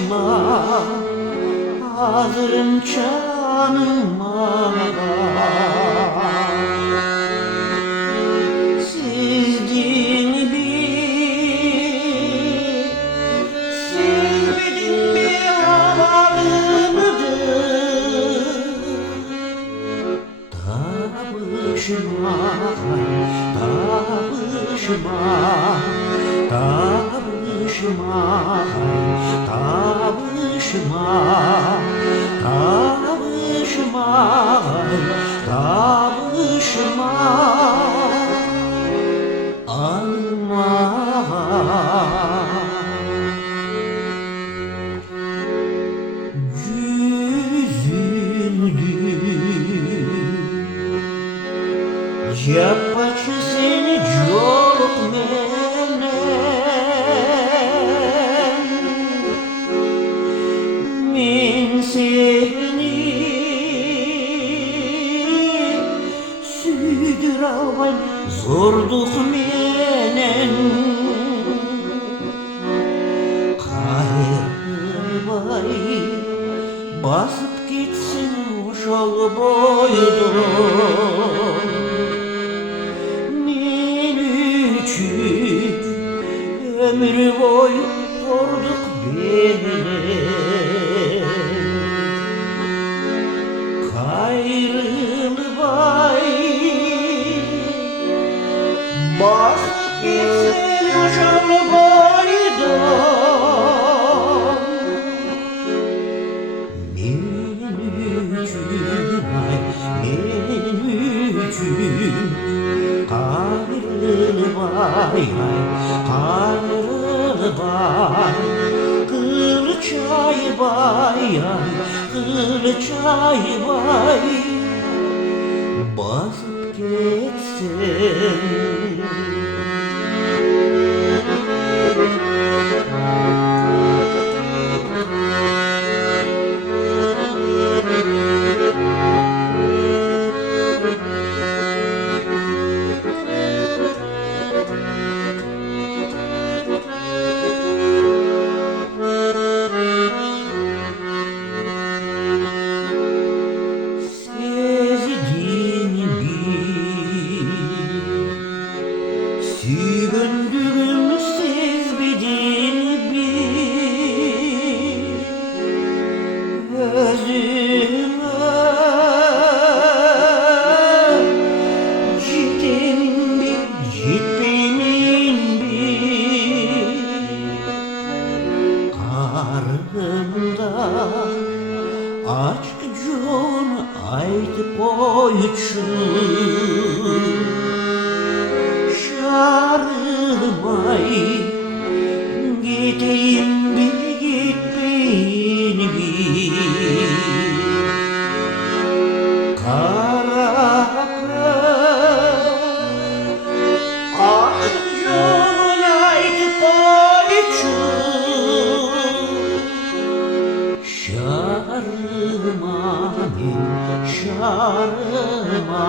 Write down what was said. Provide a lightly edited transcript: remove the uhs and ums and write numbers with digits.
başıma, hazırım canıma. Sizdin bir halımdır. Da başıma, da başıma, da başıma, da başıma, da başıma, da başıma, alma. Yapacı seni çok men seni süydür alvay zorduk menen kaybay basıp gitsin uşal boydun. Ömür boyu sorduk beni, kayrılvay basıp gitsin uşal boydan. Benim üçün, ay benim üçün kayrılvay, kayrılvay, kılıçay bay, kılıçay bay, basıp geçsin. Sügündüğüm siz bidin bir özüme ciddimin bir ciddimin bir karnımda aşk can aydı koyuçum. Şarımay gideyim bir gitmeyin bir kara akıcın aydı koyuçum. Şarıma, şarıma,